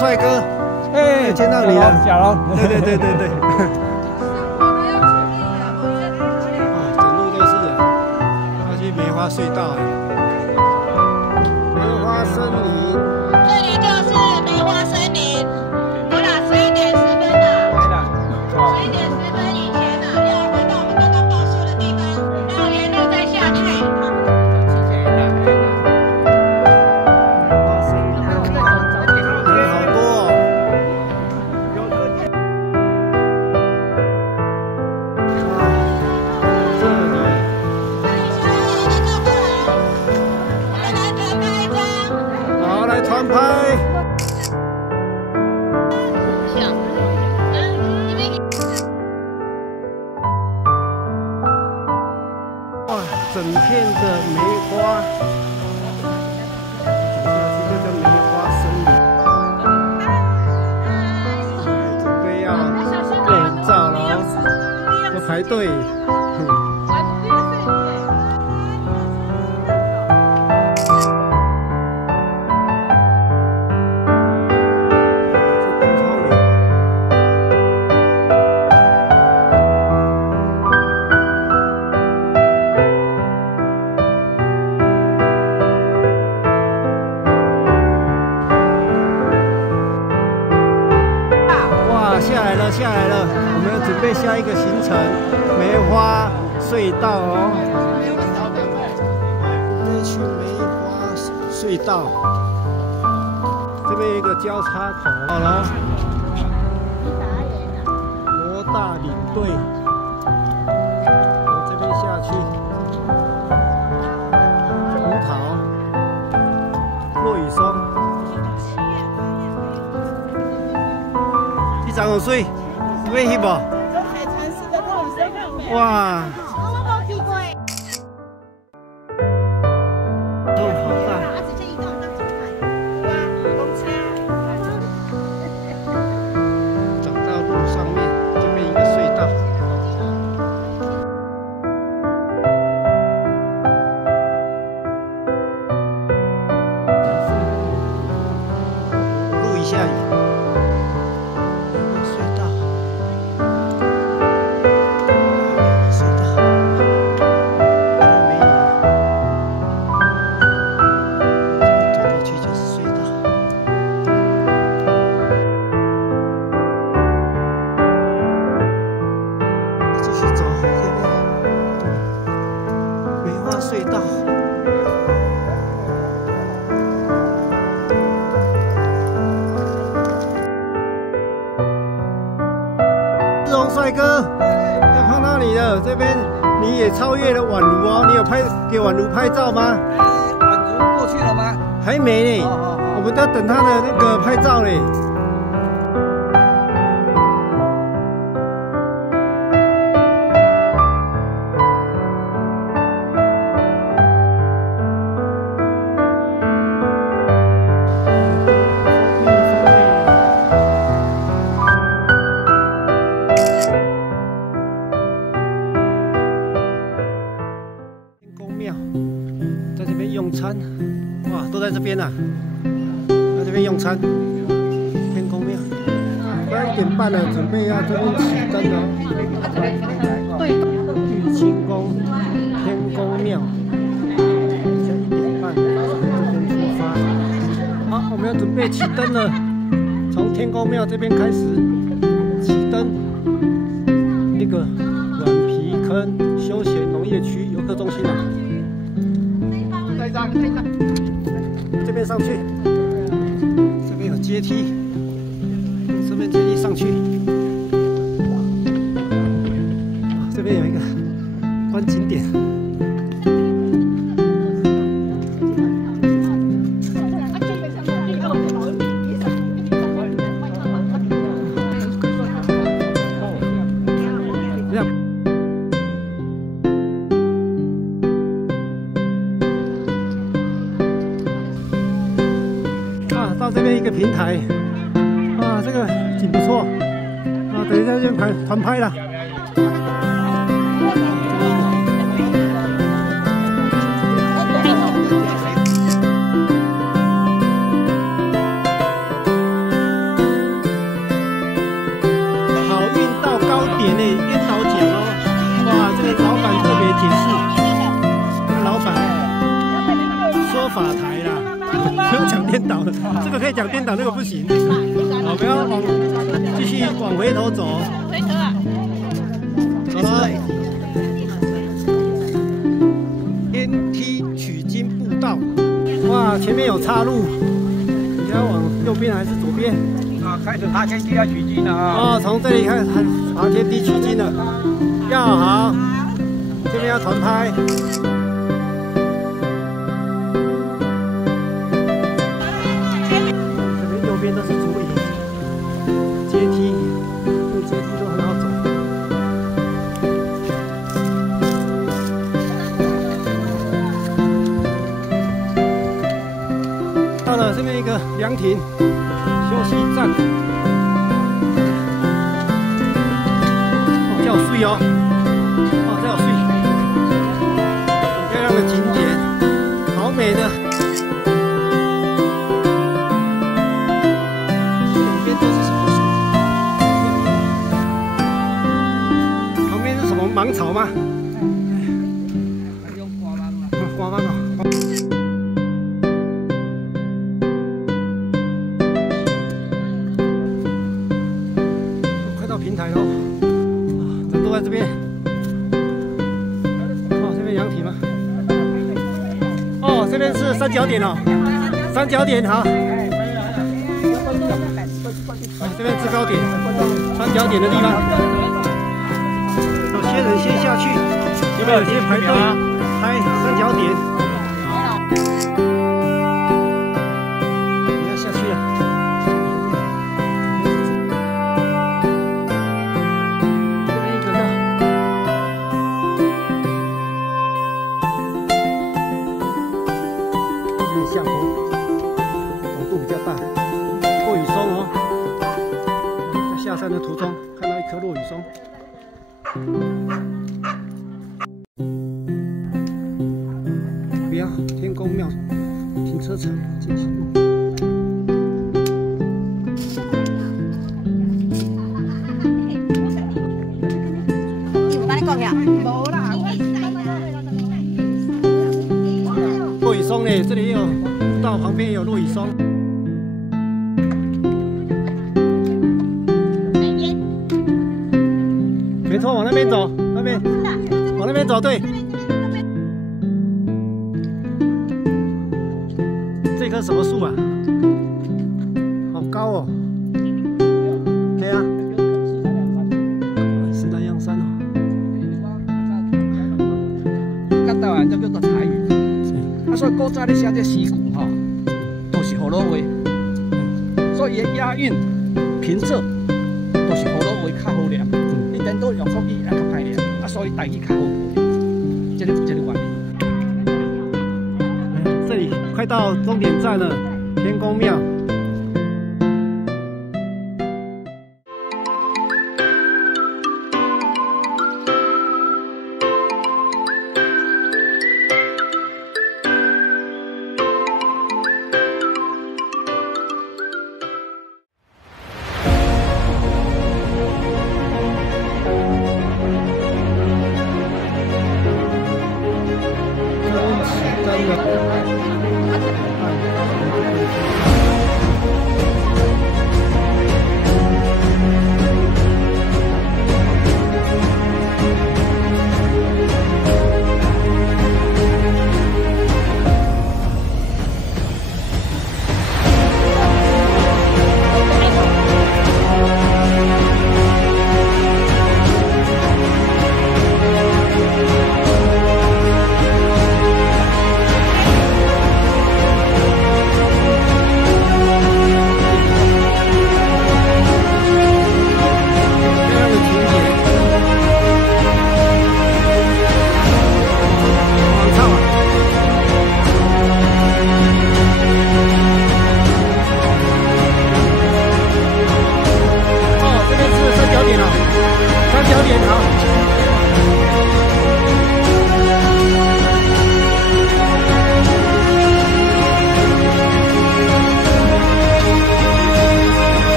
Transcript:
帅哥，哎，见到你了，小龙，对。整路都是人，要去梅花隧道哎，梅花森林。这里就是梅花森林。我俩11点10分了，11点10分以前呢，要回到我们刚刚报数的地方，然后沿路再下去。团拍，哇，整片的梅花，这叫梅花森林。准备要个人照了哦，要排队。下来了，我们要准备下一个行程，梅花隧道哦。准备去梅花隧道，这边有一个交叉口，好了。罗大领队，从这边下去。葡萄，落羽松，你长5岁。会去不？海船式的落羽松，哇！我冇去过。好大！而且这一段当中看，对啊，公车。走到路上面，这边一个隧道。录一下。隧道，志宏帅哥，要碰到你了。这边你也超越了宛如哦，你有给宛如拍照吗？宛如过去了吗？还没呢，我们都要等他的那个拍照嘞。在这边用餐，哇，都在这边啊，在这边用餐。天公庙，快1点半了，准备要这边起灯了。玉清宫天公庙，现在1点半，从这边出发。好，我们要准备起灯了，从天公庙这边开始起灯。那个软皮坑休闲农业区游客中心啊。这边上去，这边有阶梯，这边阶梯上去。这边有一个观景点。到这边一个平台，啊，这个景不错，啊，等一下就团拍了。倒了，这个可以讲颠倒，那个不行。好，我们要继续往回头走。回头啊！走了。天梯取经步道。哇，前面有岔路，你要往右边还是左边？啊，开始爬天梯要取经了啊！哦，从这里开始爬天梯取经了。要好，这边要团拍。 这边都是竹椅、阶梯，这阶梯都很好走。到了这边一个凉亭休息站，哦，叫水哦，哦，这有水，很漂亮的景点，好美的。 芒草吗？用瓜芒嘛，瓜芒哦。快到平台喽，人都在这边。哦，这边凉亭吗？哦，这边是三角点哦，三角点好。这边制高点，三角点的地方。 有些人先下去，这边有些排队拍三角点。你要下去了。这边一个呢。这边下坡，陡度比较大，落羽松哦。在下山的途中看到一棵落羽松。 不要天公庙停车场进行路。我跟你讲呀，无啦。落羽松呢，这里也有步道旁边也有落羽松。没错，往那边走，那边，往那边走，对。这棵什么树啊？好高哦！对啊，是南洋山哦。咱台湾就叫做彩云，啊，所以古早咧写这诗句吼，都是葫芦话，所以伊的押韵、平仄都是葫芦话较好念。 人都用国语，较歹念，啊，所以台语较好念，这个原因。这里快到终点站了，天公庙。真的。